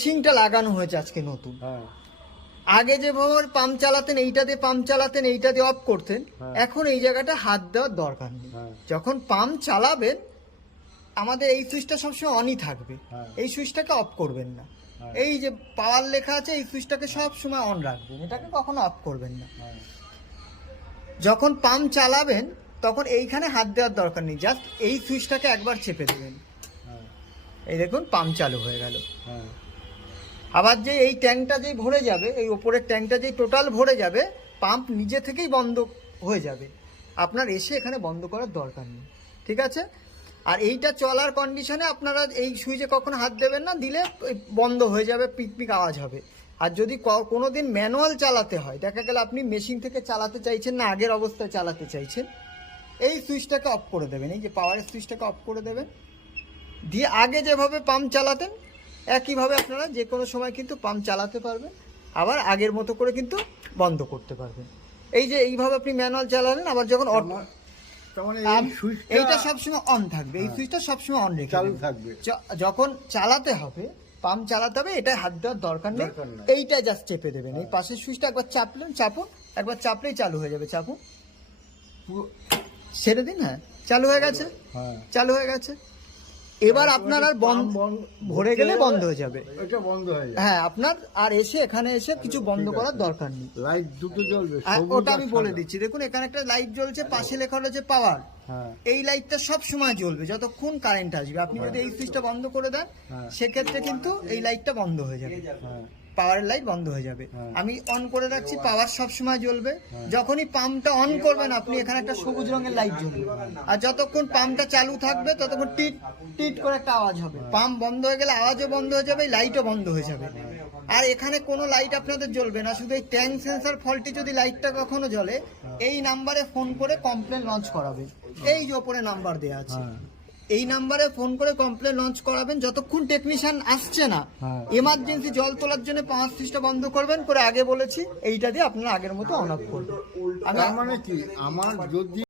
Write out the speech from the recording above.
মেশিনটা লাগানো হয়েছে আজকে নতুন। আগে যেভাবে পাম্প চালাতেন, এইটা দিয়ে পাম্প চালাতেন, এইটা দিয়ে অফ করতেন, এখন এই জায়গাটা হাত দেওয়ার দরকার নেই। যখন পাম্প চালাবেন আমাদের এই সুইচটা সবসময় অনই থাকবে, এই সুইচটাকে অফ করবেন না। এই যে পাওয়ার লেখা আছে এই সুইচটাকে সব সময় অন রাখবেন, এটাকে কখনো অফ করবেন না। যখন পাম্প চালাবেন তখন এইখানে হাত দেওয়ার দরকার নেই, জাস্ট এই সুইচটাকে একবার চেপে দেবেন। এই দেখুন পাম্প চালু হয়ে গেল। আবার যে এই ট্যাঙ্কটা যেই ভরে যাবে, এই ওপরের ট্যাঙ্কটা যেই টোটাল ভরে যাবে, পাম্প নিজে থেকেই বন্ধ হয়ে যাবে, আপনার এসে এখানে বন্ধ করার দরকার নেই। ঠিক আছে? আর এইটা চলার কন্ডিশনে আপনারা এই সুইচে কখনো হাত দেবেন না, দিলে বন্ধ হয়ে যাবে, পিকপিক আওয়াজ হবে। আর যদি কোনো দিন ম্যানুয়াল চালাতে হয়, দেখা গেল আপনি মেশিন থেকে চালাতে চাইছেন না, আগের অবস্থায় চালাতে চাইছেন, এই সুইচটাকে অফ করে দেবেন, এই যে পাওয়ারের সুইচটাকে অফ করে দেবেন, দিয়ে আগে যেভাবে পাম্প চালাতেন একইভাবে আপনারা যে কোনো সময় কিন্তু পাম্প চালাতে পারবেন, আবার আগের মতো করে কিন্তু বন্ধ করতে পারবেন। এই যে এইভাবে আপনি ম্যানুয়াল চালালেন, আবার যখন এইটা সবসময় অন থাকবে, এই সুইচটা সবসময় অন রেখে থাকবে। যখন চালাতে হবে, পাম্প চালাতে হবে, এটা হাত দেওয়ার দরকার নেই, এইটা জাস্ট চেপে দেবেন। এই পাশের সুইচটা একবার চাপুন, একবার চাপলেই চালু হয়ে যাবে। চাপুন, ছেড়ে দিন। হ্যাঁ, চালু হয়ে গেছে, চালু হয়ে গেছে। এবার আপনার আর ভরে গেলে বন্ধ হয়ে যাবে, হ্যাঁ, আপনার আর এসে এখানে এসে কিছু বন্ধ করার দরকার নেই। লাইট দুটো জ্বলবে, ওটা আমি বলে দিচ্ছি। দেখুন এখানে একটা লাইট জ্বলছে, পাশে লেখা রয়েছে পাওয়ার। এই লাইটটা সব সময় জ্বলবে যতক্ষণ কারেন্ট আসবে। আপনি যদি এই সুইচটা বন্ধ করে দেন সেক্ষেত্রে কিন্তু এই লাইটটা বন্ধ হয়ে যাবে, পাওয়ারের লাইট বন্ধ হয়ে যাবে। আমি অন করে রাখছি, পাওয়ার সব সময় জ্বলবে। যখনই পাম্পটা অন করবেন আপনি এখানে একটা সবুজ রঙের লাইট জ্বলবে, আর যতক্ষণ পাম্পটা চালু থাকবে ততক্ষণ টিট টিট করে একটা আওয়াজ হবে। পাম্প বন্ধ হয়ে গেলে আওয়াজও বন্ধ হয়ে যাবে, লাইটও বন্ধ হয়ে যাবে। আর এখানে কোনো লাইট আপনাদের জ্বলবে না, শুধু এই ট্যাঙ্ক সেন্সর ফল্টে যদি লাইটটা কখনো জ্বলে এই নাম্বারে ফোন করে কমপ্লেন লঞ্চ করাবে। এই যে ওপরে নাম্বার দেওয়া আছে, এই নাম্বারে ফোন করে কমপ্লেন লঞ্চ করাবেন। যতক্ষণ টেকনিশিয়ান আসছে না, এমার্জেন্সি জল তোলার জন্য পাওয়ার সুইচটা বন্ধ করবেন করে, আগে বলেছি এইটা দিয়ে আপনারা আগের মতো অন অফ করবেন। মানে কি আমার যদি